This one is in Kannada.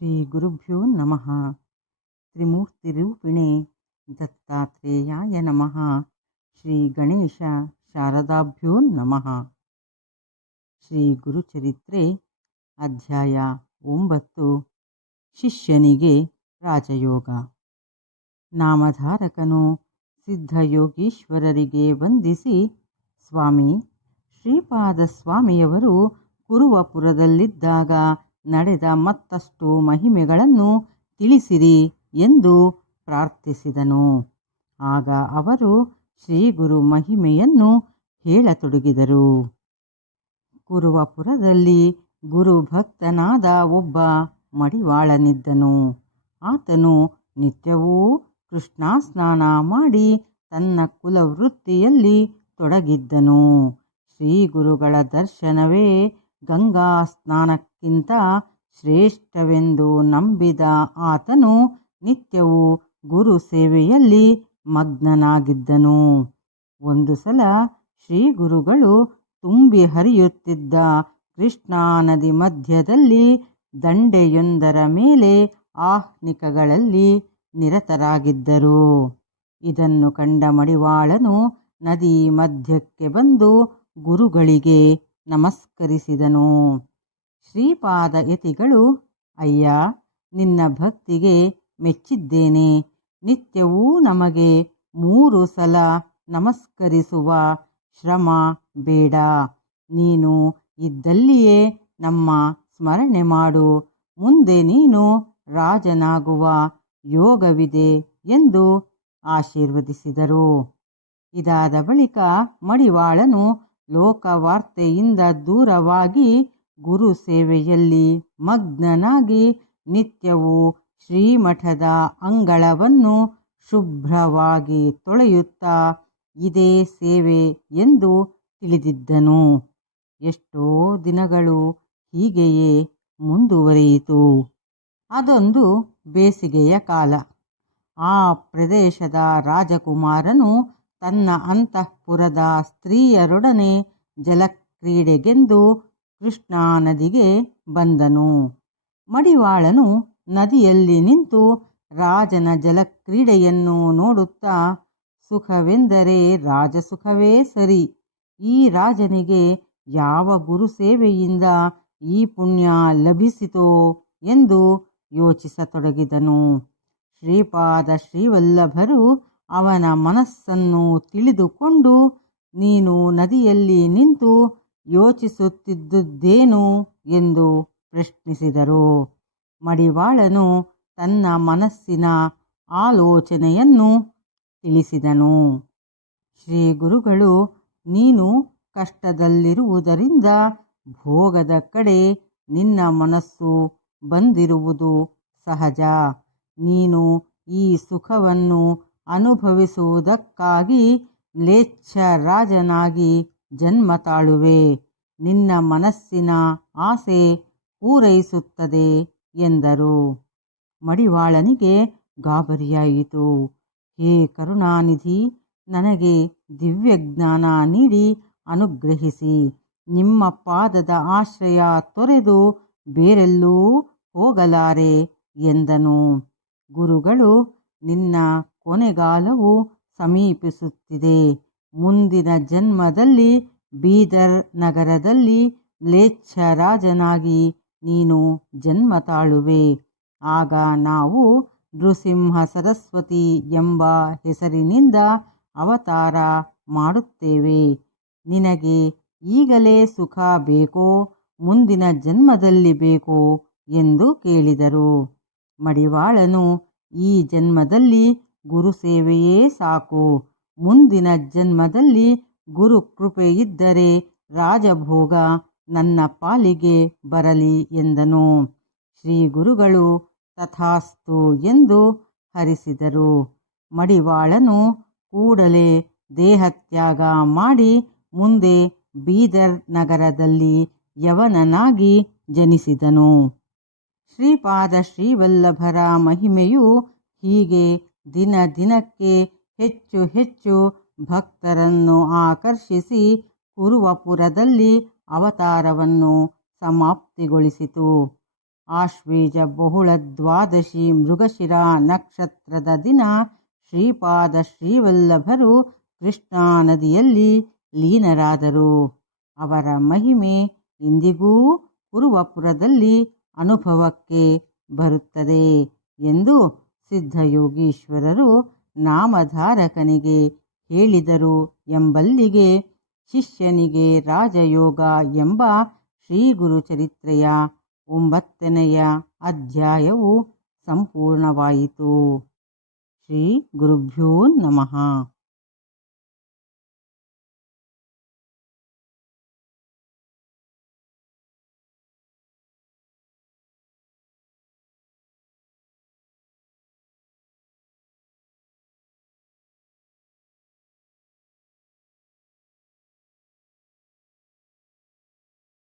ಶ್ರೀ ಗುರುಭ್ಯೋ ನಮಃ ತ್ರಿಮೂರ್ತಿರೂಪಿಣೆ ದತ್ತಾತ್ರೇಯಾಯ ನಮಃ ಶ್ರೀ ಗಣೇಶ ಶಾರದಾಭ್ಯೋ ನಮಃ ಶ್ರೀ ಗುರುಚರಿತ್ರೆ ಅಧ್ಯಾಯ ಒಂಬತ್ತು ಶಿಷ್ಯನಿಗೆ ರಾಜಯೋಗ ನಾಮಧಾರಕನು ಸಿದ್ಧಯೋಗೀಶ್ವರರಿಗೆ ವಂದಿಸಿ ಸ್ವಾಮಿ ಶ್ರೀಪಾದ ಸ್ವಾಮಿಯವರು ಕುರುವಪುರದಲ್ಲಿದ್ದಾಗ ನಡೆದ ಮತ್ತಷ್ಟು ಮಹಿಮೆಗಳನ್ನು ತಿಳಿಸಿರಿ ಎಂದು ಪ್ರಾರ್ಥಿಸಿದನು. ಆಗ ಅವರು ಶ್ರೀ ಗುರು ಮಹಿಮೆಯನ್ನು ಹೇಳತೊಡಗಿದರು. ಕುರುವಪುರದಲ್ಲಿ ಗುರುಭಕ್ತನಾದ ಒಬ್ಬ ಮಡಿವಾಳನಿದ್ದನು. ಆತನು ನಿತ್ಯವೂ ಕೃಷ್ಣಾಸ್ನಾನ ಮಾಡಿ ತನ್ನ ಕುಲವೃತ್ತಿಯಲ್ಲಿ ತೊಡಗಿದ್ದನು. ಶ್ರೀ ಗುರುಗಳ ದರ್ಶನವೇ ಗಂಗಾ ಸ್ನಾನಕ್ಕಿಂತ ಶ್ರೇಷ್ಠವೆಂದು ನಂಬಿದ ಆತನು ನಿತ್ಯವೂ ಗುರು ಸೇವೆಯಲ್ಲಿ ಮಗ್ನನಾಗಿದ್ದನು. ಒಂದು ಸಲ ಶ್ರೀ ಗುರುಗಳು ತುಂಬಿ ಹರಿಯುತ್ತಿದ್ದ ಕೃಷ್ಣಾ ನದಿ ಮಧ್ಯದಲ್ಲಿ ದಂಡೆಯೊಂದರ ಮೇಲೆ ಆಹ್ನಿಕಗಳಲ್ಲಿ ನಿರತರಾಗಿದ್ದರು. ಇದನ್ನು ಕಂಡ ಮಡಿವಾಳನು ನದಿ ಮಧ್ಯಕ್ಕೆ ಬಂದು ಗುರುಗಳಿಗೆ ನಮಸ್ಕರಿಸಿದನು. ಶ್ರೀಪಾದ ಯತಿಗಳು, ಅಯ್ಯ, ನಿನ್ನ ಭಕ್ತಿಗೆ ಮೆಚ್ಚಿದ್ದೇನೆ. ನಿತ್ಯವೂ ನಮಗೆ ಮೂರು ಸಲ ನಮಸ್ಕರಿಸುವ ಶ್ರಮ ಬೇಡ. ನೀನು ಇದ್ದಲ್ಲಿಯೇ ನಮ್ಮ ಸ್ಮರಣೆ ಮಾಡು. ಮುಂದೆ ನೀನು ರಾಜನಾಗುವ ಯೋಗವಿದೆ ಎಂದು ಆಶೀರ್ವದಿಸಿದರು. ಇದಾದ ಬಳಿಕ ಮಡಿವಾಳನು ಲೋಕವಾರ್ತೆಯಿಂದ ದೂರವಾಗಿ ಗುರು ಸೇವೆಯಲ್ಲಿ ಮಗ್ನನಾಗಿ ನಿತ್ಯವೂ ಶ್ರೀಮಠದ ಅಂಗಳವನ್ನು ಶುಭ್ರವಾಗಿ ತೊಳೆಯುತ್ತಾ ಇದೇ ಸೇವೆ ಎಂದು ತಿಳಿದಿದ್ದನು. ಎಷ್ಟೋ ದಿನಗಳು ಹೀಗೆಯೇ ಮುಂದುವರಿಯಿತು. ಅದೊಂದು ಬೇಸಿಗೆಯ ಕಾಲ. ಆ ಪ್ರದೇಶದ ರಾಜಕುಮಾರನು ತನ್ನ ಅಂತಃಪುರದ ಸ್ತ್ರೀಯರೊಡನೆ ಜಲಕ್ರೀಡೆಗೆಂದು ಕೃಷ್ಣಾ ನದಿಗೆ ಬಂದನು. ಮಡಿವಾಳನು ನದಿಯಲ್ಲಿ ನಿಂತು ರಾಜನ ಜಲಕ್ರೀಡೆಯನ್ನು ನೋಡುತ್ತಾ, ಸುಖವೆಂದರೆ ರಾಜಸುಖವೇ ಸರಿ. ಈ ರಾಜನಿಗೆ ಯಾವ ಗುರು ಸೇವೆಯಿಂದ ಈ ಪುಣ್ಯ ಲಭಿಸಿತೋ ಎಂದು ಯೋಚಿಸತೊಡಗಿದನು. ಶ್ರೀಪಾದ ಶ್ರೀವಲ್ಲಭರು ಅವನ ಮನಸ್ಸನ್ನು ತಿಳಿದುಕೊಂಡು ನೀನು ನದಿಯಲ್ಲಿ ನಿಂತು ಯೋಚಿಸುತ್ತಿದ್ದುದೇನು ಎಂದು ಪ್ರಶ್ನಿಸಿದರು. ಮಡಿವಾಳನು ತನ್ನ ಮನಸ್ಸಿನ ಆಲೋಚನೆಯನ್ನು ತಿಳಿಸಿದನು. ಶ್ರೀ ಗುರುಗಳು, ನೀನು ಕಷ್ಟದಲ್ಲಿರುವುದರಿಂದ ಭೋಗದ ಕಡೆ ನಿನ್ನ ಮನಸ್ಸು ಬಂದಿರುವುದು ಸಹಜ. ನೀನು ಈ ಸುಖವನ್ನು ಅನುಭವಿಸುವುದಕ್ಕಾಗಿ ಮ್ಲೇಚ್ಛ ರಾಜನಾಗಿ ಜನ್ಮ ತಾಳುವೆ. ನಿನ್ನ ಮನಸ್ಸಿನ ಆಸೆ ಪೂರೈಸುತ್ತದೆ ಎಂದರು. ಮಡಿವಾಳನಿಗೆ ಗಾಬರಿಯಾಯಿತು. ಹೇ ಕರುಣಾನಿಧಿ, ನನಗೆ ದಿವ್ಯಜ್ಞಾನ ನೀಡಿ ಅನುಗ್ರಹಿಸಿ. ನಿಮ್ಮ ಪಾದದ ಆಶ್ರಯ ತೊರೆದು ಬೇರೆಲ್ಲೂ ಹೋಗಲಾರೆ ಎಂದನು. ಗುರುಗಳು ನಿನ್ನ ಕೊನೆಗಾಲವು ಸಮೀಪಿಸುತ್ತಿದೆ. ಮುಂದಿನ ಜನ್ಮದಲ್ಲಿ ಬೀದರ್ ನಗರದಲ್ಲಿ ಮ್ಲೇಚ್ಛರಾಜನಾಗಿ ನೀನು ಜನ್ಮ ತಾಳುವೆ. ಆಗ ನಾವು ನೃಸಿಂಹ ಸರಸ್ವತಿ ಎಂಬ ಹೆಸರಿನಿಂದ ಅವತಾರ ಮಾಡುತ್ತೇವೆ. ನಿನಗೆ ಈಗಲೇ ಸುಖ ಬೇಕೋ, ಮುಂದಿನ ಜನ್ಮದಲ್ಲಿ ಬೇಕೋ ಎಂದು ಕೇಳಿದರು. ಮಡಿವಾಳನು ಈ ಜನ್ಮದಲ್ಲಿ ಗುರು ಸೇವೆಯೇ ಸಾಕು. ಮುಂದಿನ ಜನ್ಮದಲ್ಲಿ ಗುರು ಕೃಪೆ ಇದ್ದರೆ ರಾಜಭೋಗ ನನ್ನ ಪಾಲಿಗೆ ಬರಲಿ ಎಂದನು. ಶ್ರೀ ಗುರುಗಳು ತಥಾಸ್ತು ಎಂದು ಹರಿಸಿದರು. ಮಡಿವಾಳನು ಕೂಡಲೇ ದೇಹತ್ಯಾಗ ಮಾಡಿ ಮುಂದೆ ಬೀದರ್ ನಗರದಲ್ಲಿ ಯವನನಾಗಿ ಜನಿಸಿದನು. ಶ್ರೀಪಾದ ಶ್ರೀವಲ್ಲಭರ ಮಹಿಮೆಯು ಹೀಗೆ ದಿನ ದಿನಕ್ಕೆ ಹೆಚ್ಚು ಹೆಚ್ಚು ಭಕ್ತರನ್ನು ಆಕರ್ಷಿಸಿ ಕುರುವಪುರದಲ್ಲಿ ಅವತಾರವನ್ನು ಸಮಾಪ್ತಿಗೊಳಿಸಿತು. ಆಶ್ವೇಜ ಬಹುಳ ದ್ವಾದಶಿ ಮೃಗಶಿರ ನಕ್ಷತ್ರದ ದಿನ ಶ್ರೀಪಾದ ಶ್ರೀವಲ್ಲಭರು ಕೃಷ್ಣಾ ನದಿಯಲ್ಲಿ ಲೀನರಾದರು. ಅವರ ಮಹಿಮೆ ಇಂದಿಗೂ ಕುರುವಪುರದಲ್ಲಿ ಅನುಭವಕ್ಕೆ ಬರುತ್ತದೆ ಎಂದು ಸಿದ್ಧಯೋಗೀಶ್ವರರು ನಾಮಧಾರಕನಿಗೆ ಹೇಳಿದರು ಎಂಬಲ್ಲಿಗೆ ಶಿಷ್ಯನಿಗೆ ರಾಜಯೋಗ ಎಂಬ ಶ್ರೀ ಗುರುಚರಿತ್ರೆಯ ಒಂಬತ್ತನೆಯ ಅಧ್ಯಾಯವು ಸಂಪೂರ್ಣವಾಯಿತು. ಶ್ರೀ ಗುರುಭ್ಯೋ ನಮಃ.